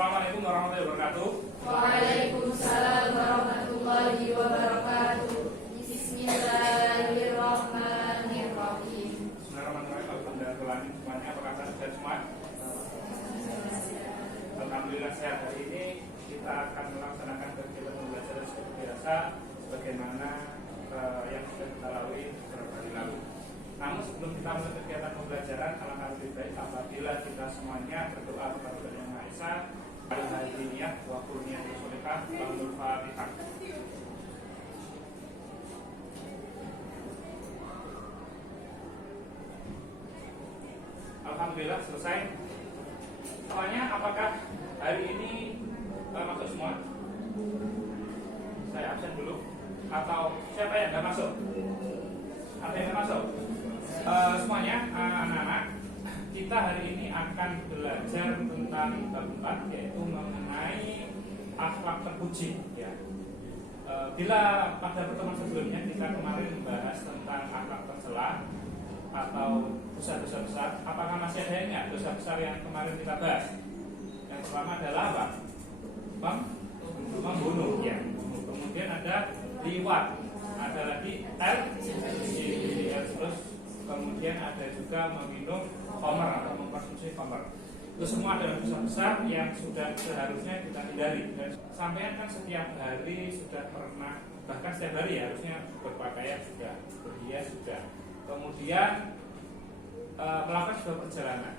Assalamualaikum warahmatullahi wabarakatuh. Waalaikumsalam warahmatullahi wabarakatuh. Bismillahirrahmanirrahim. Bismillahirrahmanirrahim. Alhamdulillah semuanya. Apakah sehat semua? Alhamdulillah sehat. Hari ini kita akan melaksanakan kegiatan pembelajaran seperti biasa, sebagaimana yang sudah kita lalui beberapa hari lalu. Namun sebelum kita masuk kegiatan pembelajaran, alangkah lebih baik apabila kita semuanya berdoa kepada Tuhan Yang Maha Esa. Al-Hadiniyah wa Qurniyah Rasulullah Bangul Fatihah. Alhamdulillah selesai. Soalnya apakah hari ini masuk semua? Saya absen dulu. Atau siapa yang nggak masuk? Ada yang nggak masuk? Semuanya anak-anak, kita hari ini akan belajar tentang bab 4, yaitu mengenai akhlak terpuji. Ya. Bila pada pertemuan sebelumnya kita kemarin membahas tentang akhlak tercela atau dosa-dosa besar, apakah masih ada ingat dosa besar yang kemarin kita bahas? Yang pertama adalah apa? Membunuh. Ya. Kemudian ada liwat, ada lagi terus kemudian ada juga meminum khamr atau mengkonsumsi khamr. Itu semua adalah dosa besar yang sudah seharusnya kita hindari. Dan sampean kan setiap hari sudah pernah, bahkan setiap hari harusnya berpakaian sudah, berhias sudah. Kemudian melakukan sebuah perjalanan.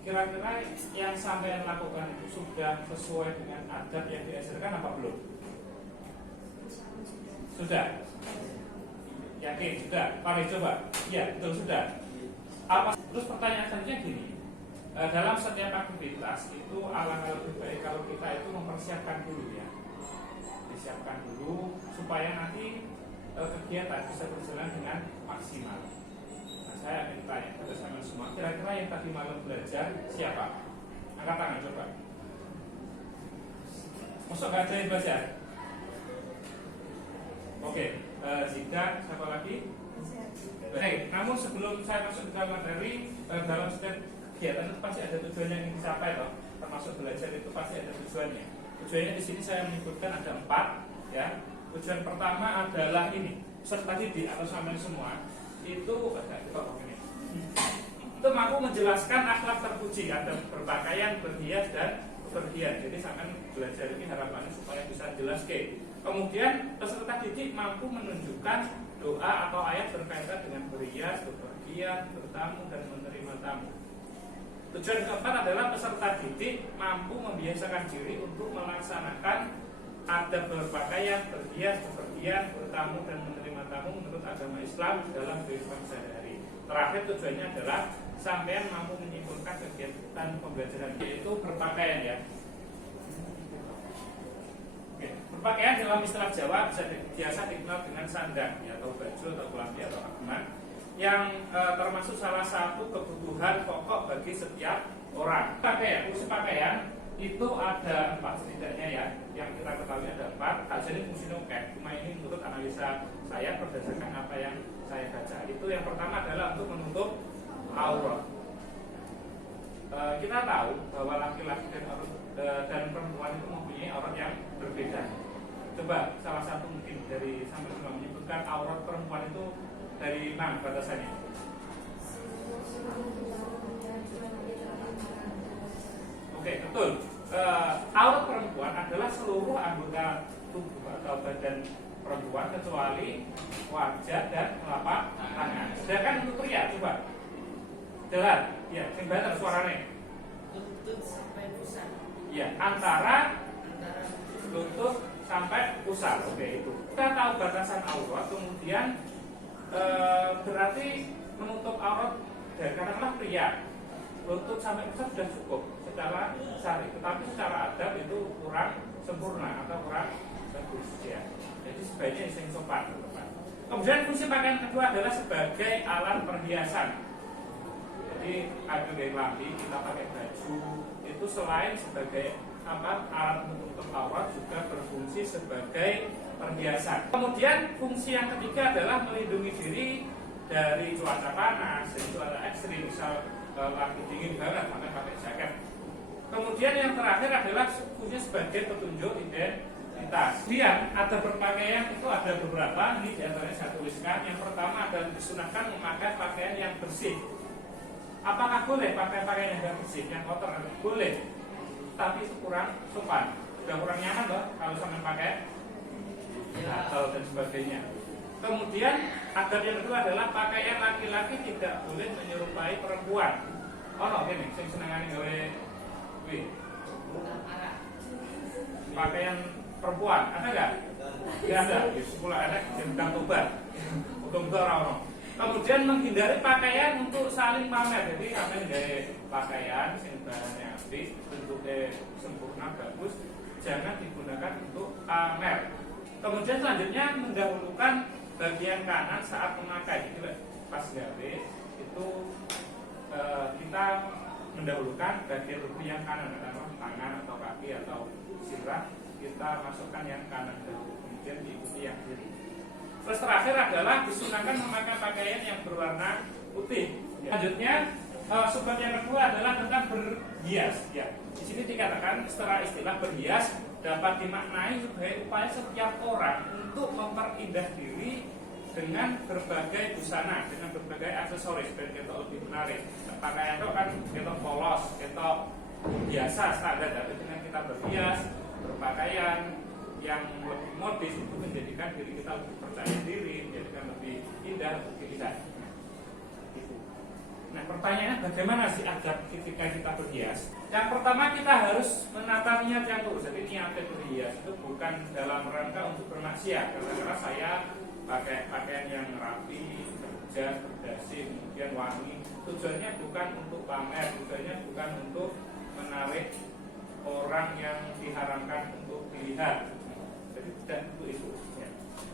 Kira-kira yang sampean lakukan itu sudah sesuai dengan adab yang diajarkan apa belum? Sudah. Yakin? Sudah? Mari coba. Iya, betul sudah. Apa? Terus pertanyaan selanjutnya gini. Dalam setiap aktivitas itu alangkah lebih baik kalau kita itu mempersiapkan dulu ya. Disiapkan dulu supaya nanti kegiatan bisa berjalan dengan maksimal. Nah, saya akan tanya kepada teman semua, kira-kira yang tadi malam belajar siapa? Angkat tangan coba. Masuk nggak ada yang belajar? Oke. Zida, siapa lagi? Baik, namun sebelum saya masuk ke dalam materi, dalam setiap kegiatan itu pasti ada tujuan yang ingin dicapai, toh. Termasuk belajar itu pasti ada tujuannya. Tujuannya di sini saya menyebutkan ada 4, ya. Tujuan pertama adalah ini, serta didik atau sampai semua itu itu mampu menjelaskan akhlak terpuji, ada berpakaian, berhias dan berhias. Jadi sampai belajar ini harapannya supaya bisa jelas ke. Kemudian peserta didik mampu menunjukkan doa atau ayat berkaitan dengan berhias, berpergian, bertamu dan menerima tamu. Tujuan keempat adalah peserta didik mampu membiasakan diri untuk melaksanakan adab berpakaian, berhias, berpergian, bertamu dan menerima tamu menurut agama Islam dalam kehidupan sehari-hari. Terakhir tujuannya adalah sampean mampu menyimpulkan kegiatan pembelajaran, yaitu berpakaian ya. Berpakaian dalam istilah Jawa biasa dikenal dengan sandang ya, atau baju atau kelambi atau akman yang termasuk salah satu kebutuhan pokok bagi setiap orang. Fungsi pakaian itu ada 4 setidaknya ya, yang kita ketahui ada 4. Jadi fungsinya cuma ini menurut analisa saya berdasarkan apa yang saya baca. Itu yang pertama adalah untuk menutup aurat. Kita tahu bahwa laki-laki dan perempuan itu mempunyai aurat yang berbeda. Coba salah satu mungkin dari sampai semua menyebutkan aurat perempuan itu dari mana batasannya? Oke, betul. Aurat perempuan adalah seluruh anggota tubuh atau badan perempuan kecuali wajah dan telapak tangan. Sedangkan untuk pria, coba jelas, ya, sing suaranya. Lutut sampai pusat. Ya, antara lutut sampai pusat. Oke, itu. Kita tahu batasan aurat, kemudian berarti menutup aurat dari katakanlah pria, lutut sampai pusat sudah cukup secara syar'i, tetapi secara adab itu kurang sempurna atau kurang bagus ya. Jadi sebaiknya yang sopan. Kemudian fungsi pakaian kedua adalah sebagai alat perhiasan. Jadi ada gaya lambi, kita pakai baju itu selain sebagai alat menutup aurat juga berfungsi sebagai perhiasan. Kemudian fungsi yang ketiga adalah melindungi diri dari cuaca panas, dari cuaca ekstrim, misal lagi dingin banget maka pakai jaket. Kemudian yang terakhir adalah sukunya sebagai petunjuk identitas. Kemudian ada berpakaian itu ada beberapa, ini diantaranya saya tuliskan. Yang pertama adalah disunahkan memakai pakaian yang bersih. Apakah boleh pakai pakaian yang bersih, yang kotor? Boleh, tapi itu kurang sopan, sudah kurang nyaman loh kalau sampai pakai gatal dan sebagainya. Kemudian adab yang kedua adalah pakaian laki-laki tidak boleh menyerupai perempuan. Oh, oke nih, saya senangani gawe pakaian perempuan, ada nggak? Tidak ada. Sekolah ada tentang tobat, untuk orang. Kemudian menghindari pakaian untuk saling pamer. Jadi kami gawe pakaian yang bahannya apik, bentuknya sempurna bagus, jangan digunakan untuk pamer. Kemudian selanjutnya mendahulukan bagian kanan saat memakai. Jadi pas gawe itu kita mendahulukan bagian tubuh yang kanan, tangan atau kaki atau sirah, kita masukkan yang kanan dahulu, kemudian diikuti yang kiri. Terus terakhir adalah disunahkan memakai pakaian yang berwarna putih. Selanjutnya sebab yang kedua adalah tentang berhias. Ya, di sini dikatakan secara istilah berhias dapat dimaknai sebagai upaya setiap orang untuk memperindah diri dengan berbagai busana, dengan berbagai aksesoris, biar kita lebih menarik. Pakaian itu kan kita polos, kita biasa standar, tapi dengan kita berhias, berpakaian yang lebih modis itu menjadikan diri kita lebih percaya diri, menjadikan lebih indah, lebih indah. Nah, pertanyaannya bagaimana sih adab ketika kita berhias? Yang pertama kita harus menata niat yang lurus. Jadi niatnya berhias itu bukan dalam rangka untuk bermaksiat. Karena saya pakai pakaian yang rapi, berjas, berdasi, kemudian wangi. Tujuannya bukan untuk pamer, tujuannya bukan untuk menarik orang yang diharamkan untuk dilihat. Jadi tidak itu. Ya.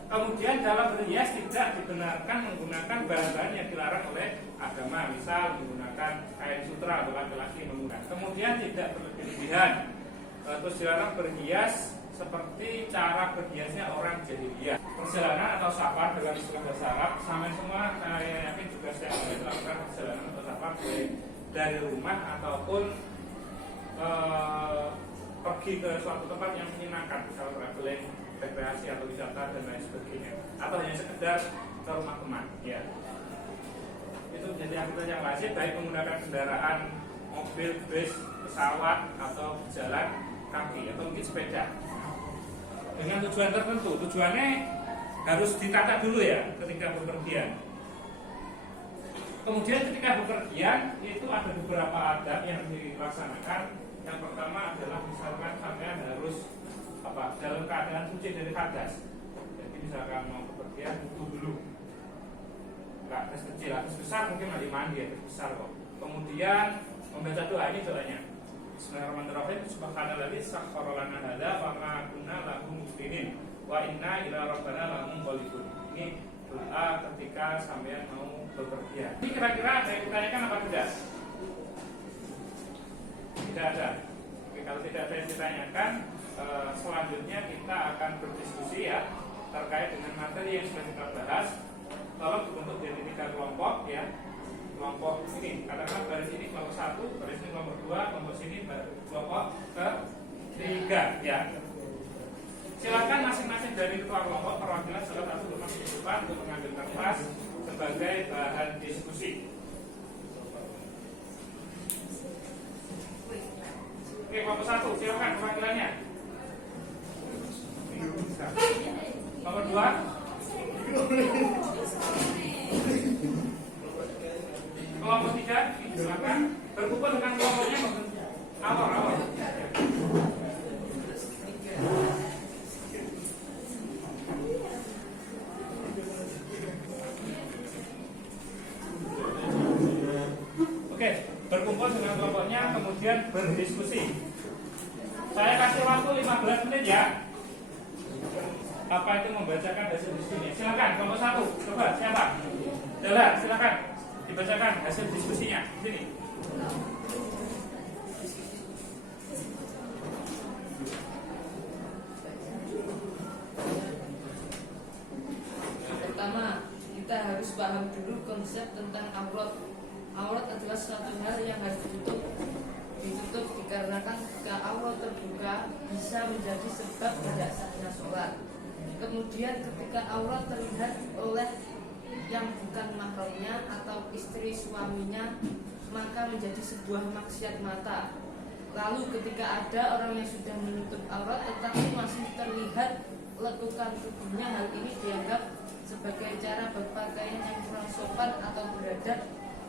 Kemudian dalam berhias tidak dibenarkan menggunakan bahan-bahan yang dilarang oleh agama, misal menggunakan kain sutra atau laki-laki menggunakan. Kemudian tidak berlebihan. Terus dilarang berhias seperti cara berhiasnya orang jahiliyah. Perjalanan atau safar dalam istilah bahasa Arab, sampai semua saya yakin juga setiap hari melakukan perjalanan atau safar dari rumah ataupun pergi ke suatu tempat yang menyenangkan, misalnya traveling, rekreasi atau wisata dan lain sebagainya, atau hanya sekedar ke rumah teman. Ya, itu menjadi aktivitas yang lazim, baik menggunakan kendaraan mobil, bus, pesawat atau jalan kaki atau mungkin sepeda dengan tujuan tertentu. Tujuannya harus ditata dulu ya ketika bepergian. Kemudian ketika bepergian itu ada beberapa adab yang dilaksanakan. Yang pertama adalah misalkan sampean harus dalam keadaan suci dari hadas. Jadi misalkan mau bepergian wudu dulu. Enggak hadas kecil, hadas besar mungkin mandi, hadas besar kok. Kemudian membaca doa, ini doanya. Bismillahirrahmanirrahim. Subhanalladzi sakhkhara lana hadza wa ma kunna lahu muqrinin wa inna ila rabbina lamunqalibun. Ini doa ketika sampean mau bepergian. Ini kira-kira ada yang ditanyakan apa tidak? Tidak ada. Oke, kalau tidak ada yang ditanyakan, selanjutnya kita akan berdiskusi ya terkait dengan materi yang sudah kita bahas. Tolong dibentuk jadi 3 kelompok ya. Kelompok ini, katakan baris ini kelompok 1, baris ini kelompok 2, kelompok sini kelompok ke-3 ya. Silakan masing-masing dari ketua kelompok perwakilan salah satu rumah kehidupan untuk mengambil kertas sebagai bahan diskusi. Oke, kelompok 1, silakan perwakilannya. Kelompok 2. Kelompok 3, silakan berkumpul dengan kelompoknya awal. Oke, berkumpul dengan kelompoknya kemudian berdiskusi. Saya kasih waktu 15 menit ya. Apa itu membacakan hasil diskusinya? Silakan kelompok 1, coba siapa? Jalan, silakan dibacakan hasil diskusinya. Sini. Yang pertama, kita harus paham dulu konsep tentang aurat. Aurat adalah suatu hal yang harus ditutup jika dikarenakan ketika aurat terbuka bisa menjadi sebab tidak sahnya sholat. Kemudian ketika aurat terlihat oleh yang bukan mahramnya atau istri suaminya, maka menjadi sebuah maksiat mata. Lalu ketika ada orang yang sudah menutup aurat tetapi masih terlihat lekukan tubuhnya, hal ini dianggap sebagai cara berpakaian yang kurang sopan atau beradab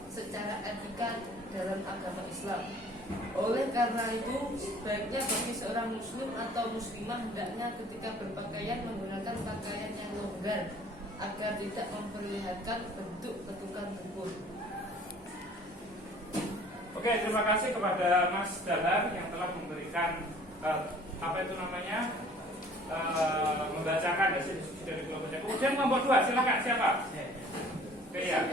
secara etika dalam agama Islam. Oleh karena itu, sebaiknya bagi seorang muslim atau muslimah hendaknya ketika berpakaian menggunakan pakaian yang longgar agar tidak memperlihatkan bentuk lekukan tubuh. Oke, terima kasih kepada Mas Dahlan yang telah memberikan membacakan hasil diskusi dari kelompok. Kemudian kelompok 2, silakan siapa? Oke ya.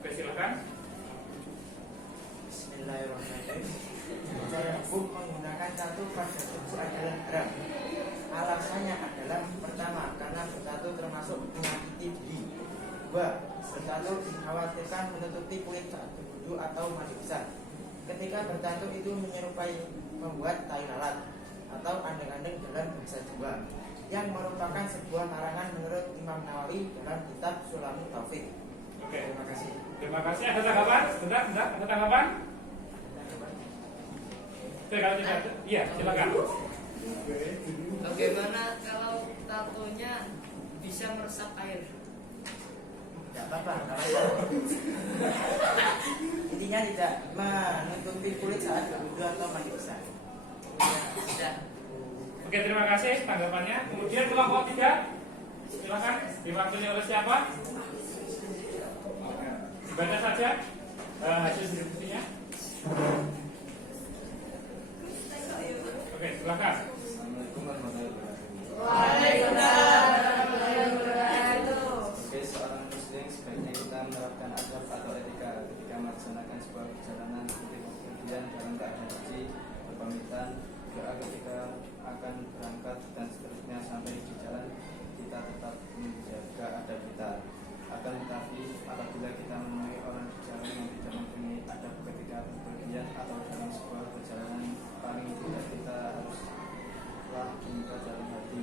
Oke, silakan. Bismillahirrahmanirrahim. Cara hukum menggunakan tato pada tubuh adalah haram. Alasannya adalah pertama, karena bertato termasuk menyakiti diri. 2. Bertato dikhawatirkan menutupi kulit saat berwudu atau mandi besar. Ketika bertato itu menyerupai membuat tai lalat atau andeng-andeng dalam bahasa Jawa, yang merupakan sebuah larangan menurut Imam Nawawi dalam kitab Sulamun Taufik. Oke, Terima kasih. terima kasih. Ada tanggapan? Bentar, ada tanggapan? Oke, kalau tidak ada, iya, silakan. Bagaimana kalau tatonya bisa meresap air? Tidak apa-apa. Intinya tidak menutupi kulit saat berwudu atau mandi besar. Sudah. Oke, terima kasih tanggapannya. Kemudian kelompok 3, silakan diwakili oleh siapa? Dibaca saja hasil diskusinya. Oke, silakan. Assalamualaikum warahmatullahi wabarakatuh. Waalaikumsalam warahmatullahi wabarakatuh. Sebagai seorang muslim, sebaiknya kita menerapkan adab atau etika ketika melaksanakan sebuah perjalanan seperti bepergian dalam keadaan suci, berpamitan, doa ketika akan berangkat dan seterusnya. Sampai di jalan kita tetap menjaga adab kita. Akan tetapi apabila kita menemui orang di jalan yang tidak mempunyai adab ketika bepergian atau dalam sebuah perjalanan, paling tidak kita haruslah minta dalam hati,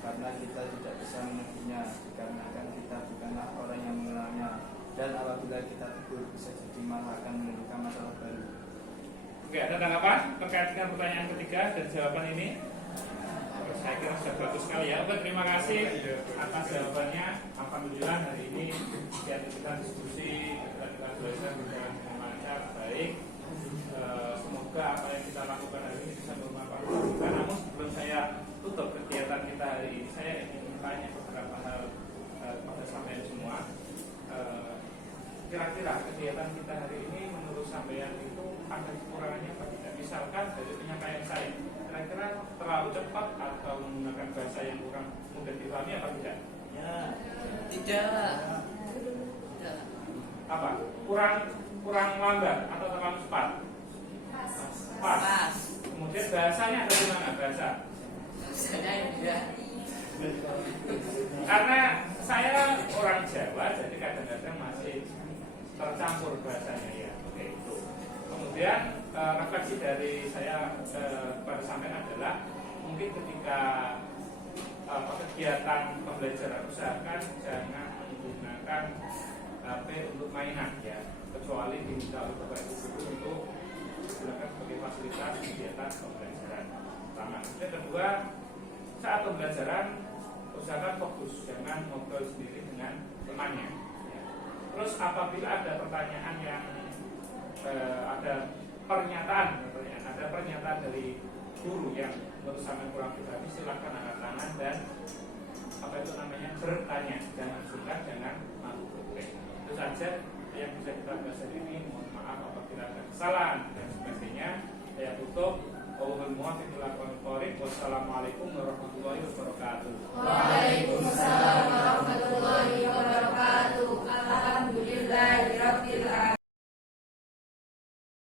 karena kita tidak bisa mengertinya, dikarenakan kita bukanlah orang yang mengenalnya, dan apabila kita tegur bisa jadi malah akan menimbulkan masalah baru. Oke, ada tanggapan terkait dengan pertanyaan ketiga dan jawaban ini? Saya kira sudah bagus sekali ya. Oke, terima kasih atas jawabannya. Alhamdulillah hari ini kita diskusi, kita belajar berjalan dengan lancar, baik. Semoga apa yang kita lakukan hari ini bisa bermanfaat bagi kita. Namun sebelum saya tutup kegiatan kita hari ini, saya ingin bertanya beberapa hal kepada sampean semua. Kira-kira kegiatan kita hari ini menurut sampean itu ada kekurangannya apa tidak? Misalkan dari penyampaian saya, kira-kira terlalu cepat atau menggunakan bahasa yang kurang mudah dipahami apa tidak? Ya. Tidak. Tidak. Apa? Kurang lambat atau terlalu cepat? Pas. Kemudian bahasanya ada di mana bahasa? Saya tidak. Karena saya orang Jawa, jadi kadang-kadang masih tercampur bahasanya ya. Oke, itu. Kemudian refleksi dari saya pada sampean adalah mungkin ketika kegiatan pembelajaran usahakan jangan menggunakan HP untuk mainan ya, kecuali diminta oleh Bapak Ibu guru untuk digunakan sebagai fasilitas kegiatan pembelajaran. Pertama, yang kedua, saat pembelajaran usahakan fokus, jangan ngobrol sendiri dengan temannya. Ya. Terus apabila ada pertanyaan yang ada pernyataan dari guru yang menurut saya kurang pribadi, silakan angkat tangan dan bertanya, jangan sungkan, jangan malu. Itu saja yang bisa kita bahas hari ini. Mohon maaf apabila ada kesalahan dan sebagainya. Saya tutup. Wassalamualaikum warahmatullahi wabarakatuh. Waalaikumsalam warahmatullahi wabarakatuh.